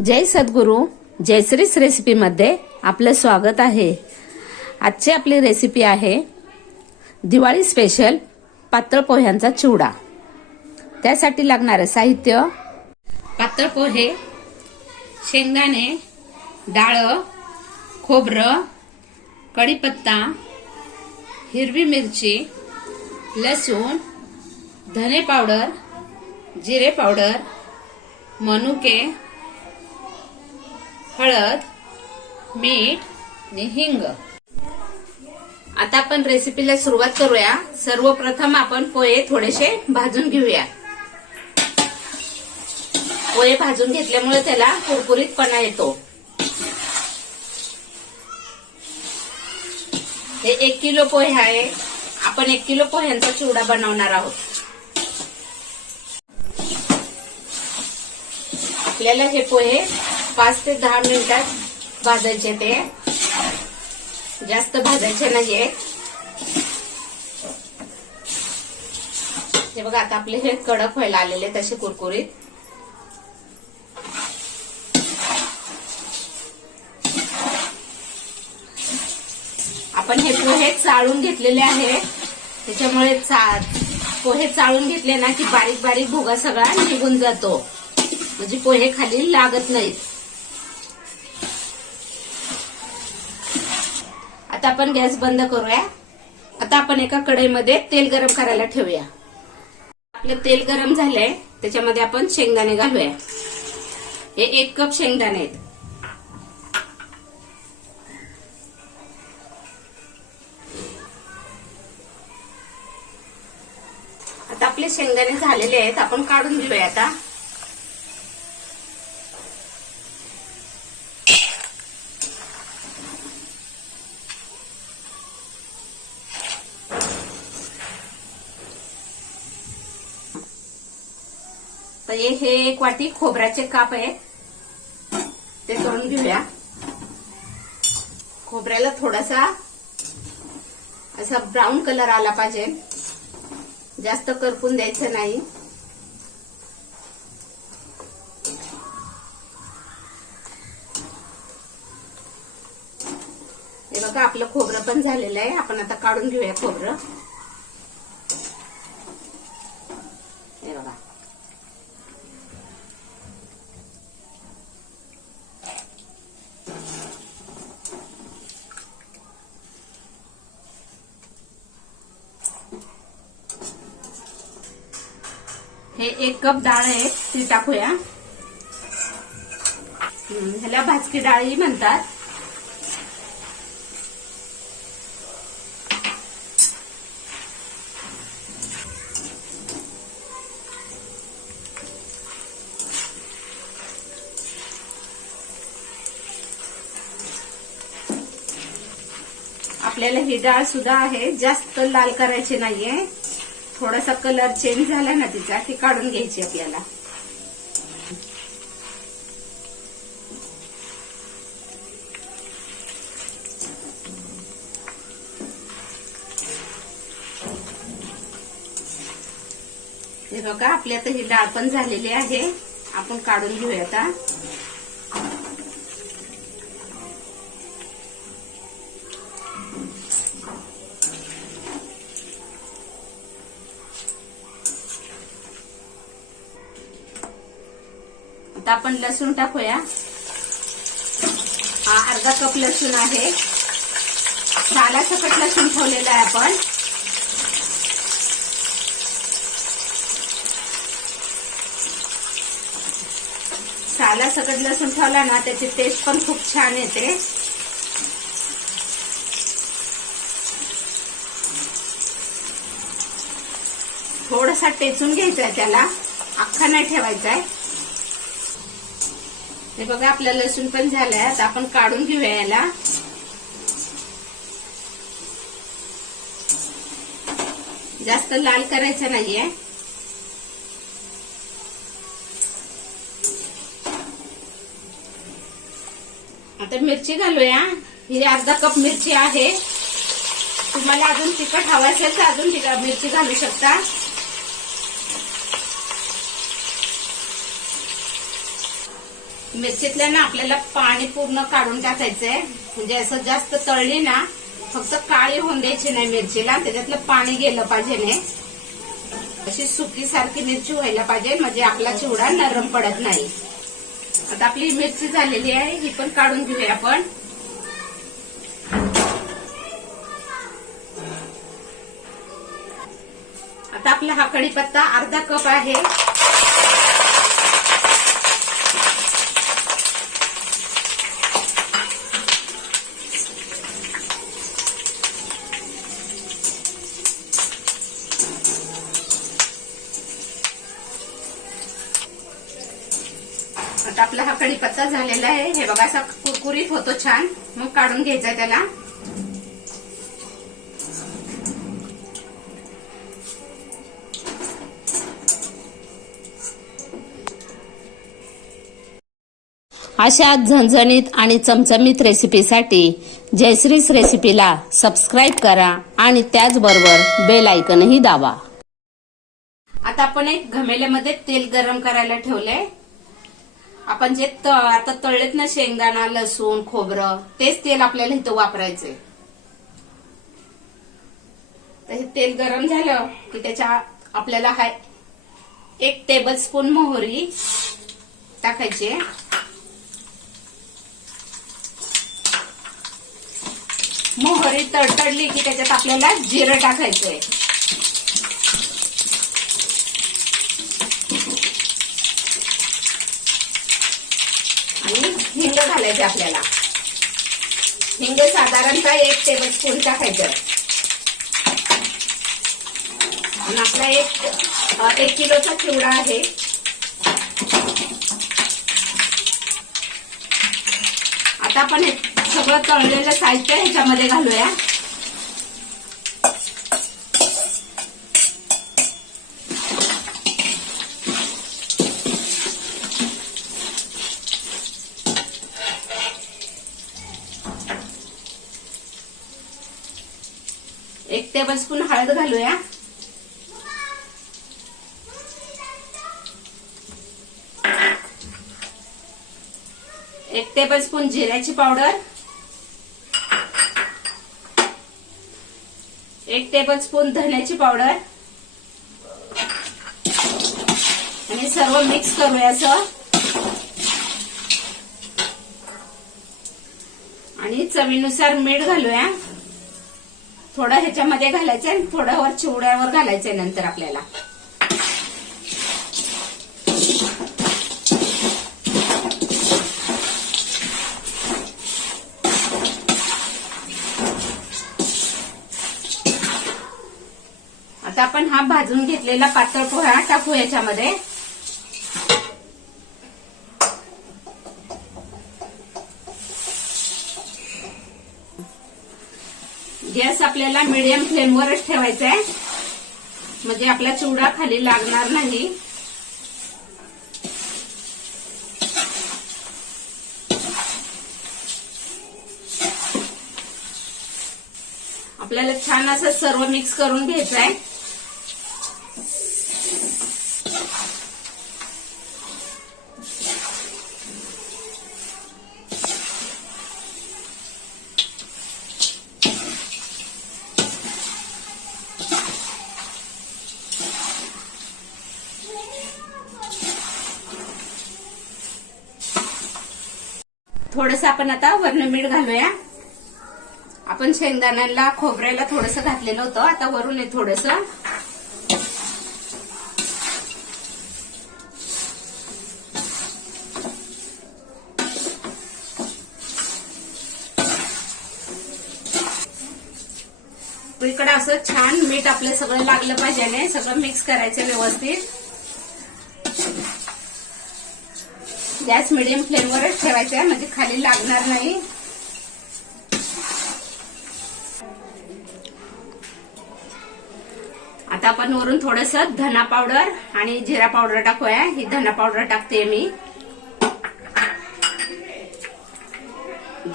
जय सद्गुरू जयश्रीच रेसिपीमध्ये आपलं स्वागत आहे। आजची आपली रेसिपी आहे दिवाळी स्पेशल पातळ पोह्यांचा चिवडा। त्यासाठी लागणारे साहित्य पातळ पोहे, शेंगदाणे, डाळ, खोबरं, कढीपत्ता, हिरवी मिरची, लसूण, धने पावडर, जिरे पावडर, मनुके, हळद, मीठ आणि हिंग। आता आपण रेसिपीला सुरुवात करूया। सर्वप्रथम आपण पोहे थोडेसे भाजून घेऊया। पोहे भाजून घेतल्यामुळे त्याला कुरकुरीतपणा येतो। हे 1 किलो पोहे आहे। आपण 1 किलो पोह्यांचा चिवडा बनवणार आहोत। आपल्याला हे पोहे 5 ते 10 मिनिटात भाजायचे। ते जास्त भाजायचे नाहीये। हे बघा आता आपले हे कडक व्हायला आलेले तसे कुरकुरीत। आपण हे पोहे चाळून घेतलेले आहे। त्याच्यामुळे पोहे चाळून घेतले ना की बारीक बारीक भुगा सगळा निघून जातो, म्हणजे पोहे खाली लागत नाहीत। आता आपण गॅस बंद करूया। आता आपण एका कढईमध्ये तेल गरम करायला ठेवूया। आपले तेल गरम झालंय, त्याच्यामध्ये आपण शेंगदाणे घालूया। हे 1 कप शेंगदाणे आहेत। आता आपले शेंगदाणे झालेले आहेत, आपण काढून घेऊया। आता हे 1 वाटी खोबऱ्याचे काप आहे, ते तळून घेऊया। खोबऱ्याला थोडासा असा ब्राऊन कलर आला पाहिजे, जास्त करपून द्यायचं नाही। हे बघा आपलं खोबरं पण झालेलं आहे। आपण आता काढून घेऊया खोबरं। हे बघा हे 1 कप डाळ आहे, ती टाकूया। ह्याला भाजकी डाळी म्हणतात। आपल्याला ही डाळ सुद्धा आहे, जास्त लाल करायची नाहीये। थोडासा कलर चेंज झाला ना तिचा की काढून घ्यायची आपल्याला। हे बघा आपली आता ही डाळ पण झालेली आहे, आपण काढून घेऊया आता। आता आपण लसूण टाकूया। हा अर्धा कप लसूण आहे, सालासकट लसूण ठेवलेला आहे आपण। सालासकट लसूण ठेवला ना त्याची टेस्ट पण खूप छान येते। थोडासा टेचून घ्यायचा आहे त्याला, अख्खा नाही ठेवायचा आहे। हे बघा आपला लसूण पण झालाय, आता आपण काढून घेऊया याला। जास्त लाल करायचं नाहीये। आता मिरची घालूया। ही अर्धा कप मिरची आहे। तुम्हाला अजून तिखट हवं असेल तर अजून मिरची घालू शकता। मिरचीतल्या ना आपल्याला पाणी पूर्ण काढून टाकायचंय, म्हणजे असं जास्त तळली ना फक्त काळी होऊन द्यायची नाही मिरचीला, त्याच्यातलं पाणी गेलं पाहिजे नाही. अशी सुकी सारखी मिरची व्हायला पाहिजे, म्हणजे आपला चिवडा नरम पडत नाही. आता आपली मिरची झालेली आहे, ही पण काढून घेऊया आपण. आता आपला हा कढीपत्ता अर्धा कप आहे. आता आपला हा कढीपत्ता झालेला आहे. हे बघा असा कुरकुरीत होतो छान, मग काढून घ्यायचा त्याला. अशा झणझणीत आणि चमचमीत रेसिपीसाठी जयश्रीस रेसिपीला सबस्क्राईब करा आणि त्याचबरोबर बेल आयकॉनही दाबा. आता आपण एक घमेल्यामध्ये तेल गरम करायला ठेवलंय. आपण जे आता तळलेत ना शेंगदाणा, लसूण, खोबरं, तेच तेल आपल्याला इथं वापरायचंय. तर हे तेल गरम झालं की त्याच्या आपल्याला 1 टेबलस्पून मोहरी टाकायची. मोहरी तडतडली की त्याच्यात आपल्याला जिरं टाकायचंय. आणि हिंग घालायचे आपल्याला. हिंग साधारणतः 1 टेबलस्पून टाकायचं. आणि आपला 1 किलोचा चिवडा आहे. आता आपण सगळं तळलेलं साहित्य ह्याच्यामध्ये घालूया. एक टेबलस्पून हळद घालूया. एक टेबलस्पून जिऱ्याची पावडर. 1 टेबलस्पून धन्याची पावडर. आणि सर्व मिक्स करूया असं. आणि चवीनुसार मीठ घालूया. थोडं ह्याच्यामध्ये घालायचंय आणि थोडं वर चिवड्यावर घालायचंय नंतर आपल्याला. आता आपण हा भाजून घेतलेला पातळ पोहा टाकू याच्यामध्ये. गॅस आपल्याला मीडियम फ्लेमवरच ठेवायचा आहे, म्हणजे आपला चिवडा खाली लागणार नाही. आपल्याला छान असं सर्व मिक्स करून घ्यायचं आहे. थोडंसं आपण आता वरून मीठ घालूया. आपण शेंगदाण्याला, खोबऱ्याला थोडंसं घातलेलं होतं, आता वरून आहे थोडंसं. इकडं असं छान मीठ आपलं सगळं लागलं पाहिजे, सगळं मिक्स करायचं व्यवस्थित. गॅस मिडियम फ्लेमवरच ठेवायचा आहे, म्हणजे खाली लागणार नाही. आता आपण वरून थोडंसं धना पावडर आणि जिरा पावडर टाकूया. ही धना पावडर टाकते मी.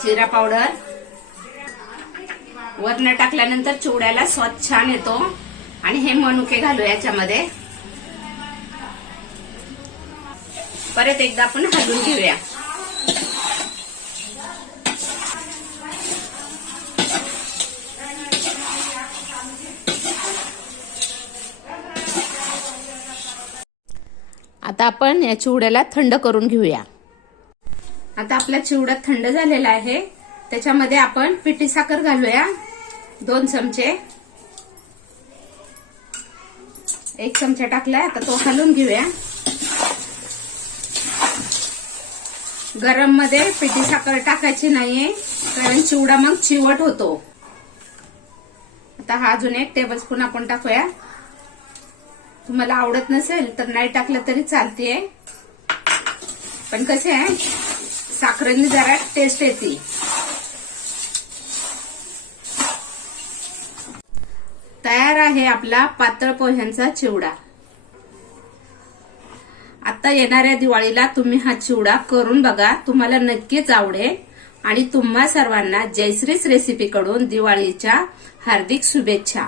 जिरा पावडर वरण टाकल्यानंतर चिवड्याला स्वाद छान येतो. आणि हे मनुके घालू याच्यामध्ये. परत एकदा आपण हलवून घेऊया. आता आपण या चिवड्याला थंड करून घेऊया. आता आपला चिवडा थंड झालेला आहे. त्याच्यामध्ये आपण पिठी साखर घालूया 2 चमचे. 1 चमचा टाकलाय. आता तो हलवून घेऊया. गरम मध्ये पिठी साखर टाकायची नाहीये कारण चिवडा मग चिवट होतो. आता हा अजून 1 टेबलस्पून आपण टाकूया. तुम्हाला आवडत नसेल तर नाही टाकलं तरी चालतेय, पण कसे आहे साखरेने जरा टेस्ट येते. तयार आहे आपला पातळ पोह्यांचा चिवडा. आता येणाऱ्या दिवाळीला तुम्ही हा चिवडा करून बघा, तुम्हाला नक्कीच आवडेल. आणि तुम्हा सर्वांना जयश्रीच रेसिपी कडून दिवाळीच्या हार्दिक शुभेच्छा.